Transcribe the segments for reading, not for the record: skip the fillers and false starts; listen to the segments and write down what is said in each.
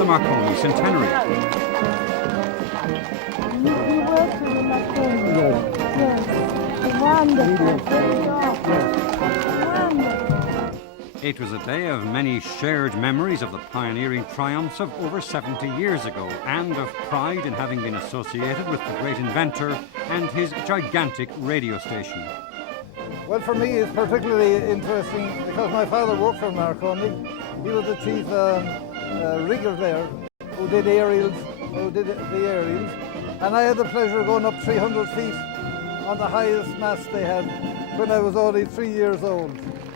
the Marconi centenary. You worked in the Marconi? Yes. Wonderful. Wonderful. It was a day of many shared memories of the pioneering triumphs of over 70 years ago, and of pride in having been associated with the great inventor and his gigantic radio station. Well, for me it's particularly interesting because my father worked for Marconi. He was the chief rigger there who did the aerials, and I had the pleasure of going up 300 feet on the highest mast they had when I was only 3 years old.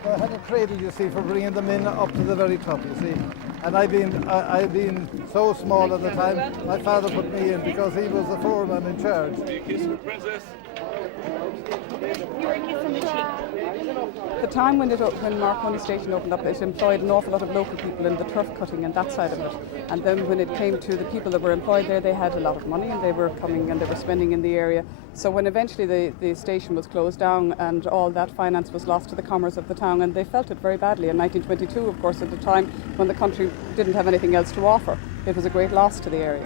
I had a cradle, you see, for bringing them in up to the very top, you see. And I'd been so small at the time, my father put me in because he was the foreman in charge. The time when Marconi Station opened up, it employed an awful lot of local people in the turf cutting and that side of it. And then when it came to the people that were employed there, they had a lot of money and they were coming and they were spending in the area. So when eventually the station was closed down and all that finance was lost to the commerce of the town, and they felt it very badly. In 1922, of course, at the time when the country didn't have anything else to offer, it was a great loss to the area.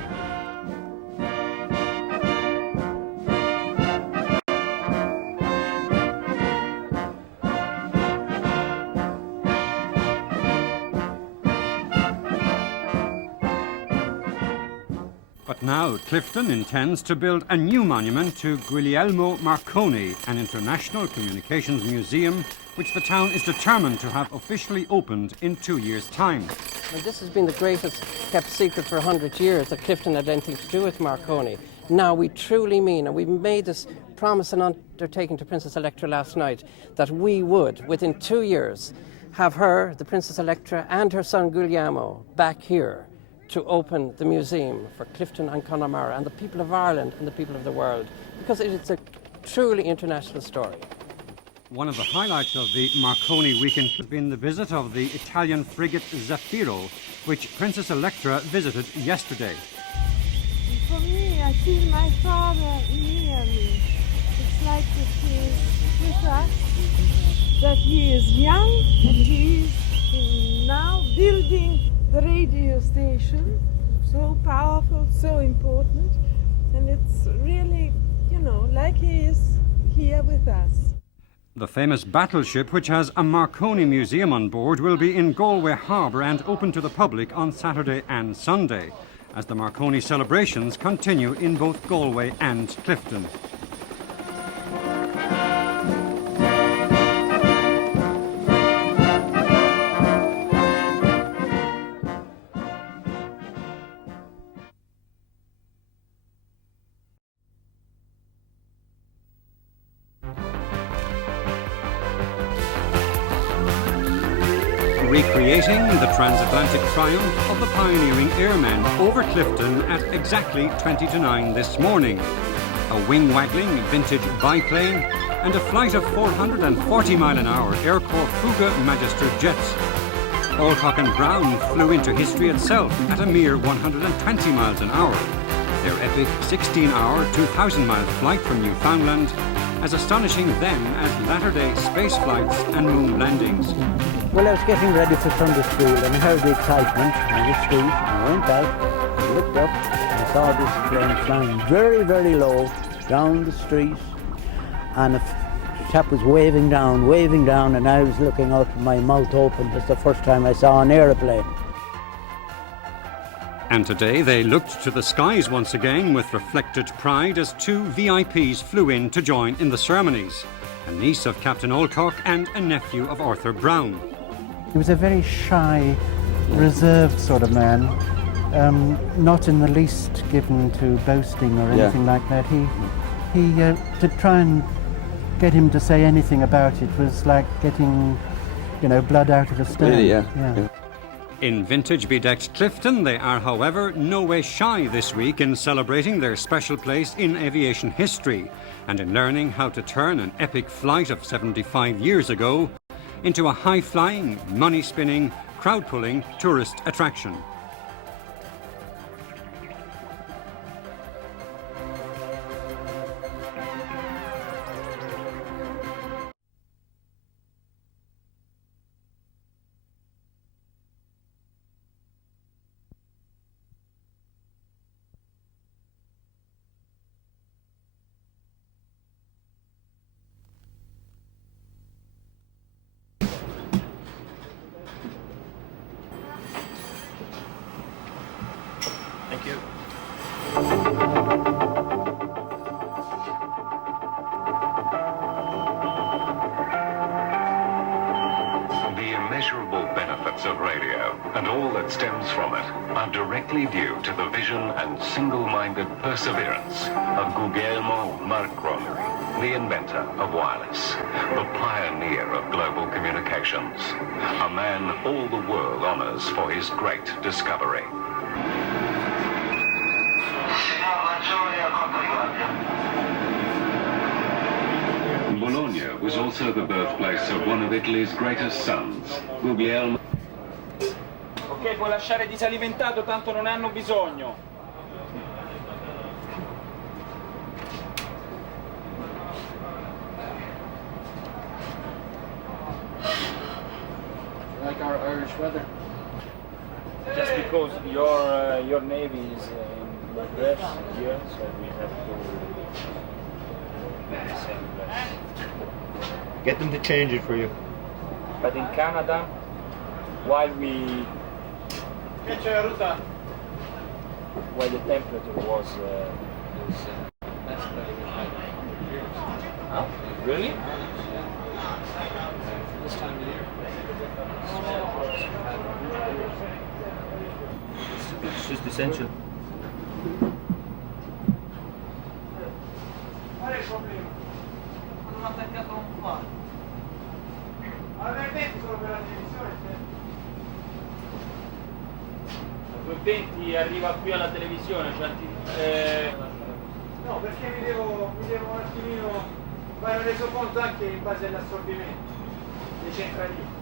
But now Clifden intends to build a new monument to Guglielmo Marconi, an international communications museum which the town is determined to have officially opened in 2 years' time. Well, this has been the greatest kept secret for 100 years, that Clifden had anything to do with Marconi. Now we truly mean, and we made this promise and undertaking to Princess Electra last night, that we would, within 2 years, have her, the Princess Electra, and her son Guglielmo back here to open the museum for Clifden and Connemara and the people of Ireland and the people of the world, because it is a truly international story. One of the highlights of the Marconi weekend has been the visit of the Italian frigate Zafiro, which Princess Electra visited yesterday. For me, I feel my father near me. It's like that he is with us, that he is young and he is now building the radio station, so powerful, so important, and it's really, like he is here with us. The famous battleship, which has a Marconi museum on board, will be in Galway Harbour and open to the public on Saturday and Sunday, as the Marconi celebrations continue in both Galway and Clifden. Recreating the transatlantic triumph of the pioneering airmen over Clifden at exactly 20 to 9 this morning. A wing-waggling vintage biplane and a flight of 440-mile-an-hour Air Corps Fouga Magister jets. Alcock and Brown flew into history itself at a mere 120 miles an hour. Their epic 16-hour, 2,000-mile flight from Newfoundland as astonishing then as latter-day space flights and moon landings. Well, I was getting ready for Sunday school and I heard the excitement on the street, and I went out and looked up and I saw this plane flying very, very low down the street, and a chap was waving down, and I was looking out with my mouth open. It was the first time I saw an aeroplane. And today they looked to the skies once again with reflected pride as two VIPs flew in to join in the ceremonies, a niece of Captain Alcock and a nephew of Arthur Brown. He was a very shy, reserved sort of man, not in the least given to boasting or anything like that. To try and get him to say anything about it was like getting, blood out of a stone. Really, yeah. In vintage-bedecked Clifden, they are, however, no way shy this week in celebrating their special place in aviation history and in learning how to turn an epic flight of 75 years ago into a high-flying, money-spinning, crowd-pulling tourist attraction. The immeasurable benefits of radio and all that stems from it are directly due to the vision and single-minded perseverance of Guglielmo Marconi, the inventor of wireless, the pioneer of global communications, a man all the world honors for his great discovery. Bologna was also the birthplace of one of Italy's greatest sons, Guglielmo. Ok, puoi lasciare disalimentato, tanto non ne hanno bisogno. Like our Irish weather. Just because your navy is in the dress here, so we have to be the same dress. Get them to change it for you. But in Canada, while the temperature was really? This time of year. It's just essential. Qual è il problema? Hanno attaccato un faro. Avvertenti solo per la televisione? 220 arriva qui alla televisione, cioè no, perché mi devo un attimino fare un resoconto anche in base all'assorbimento dei centralini.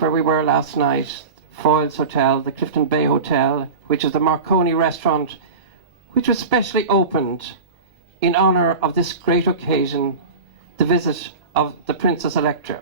Where we were last night, Foyle's Hotel, the Clifden Bay Hotel, which is the Marconi restaurant, which was specially opened in honour of this great occasion, the visit of the Princess Electra.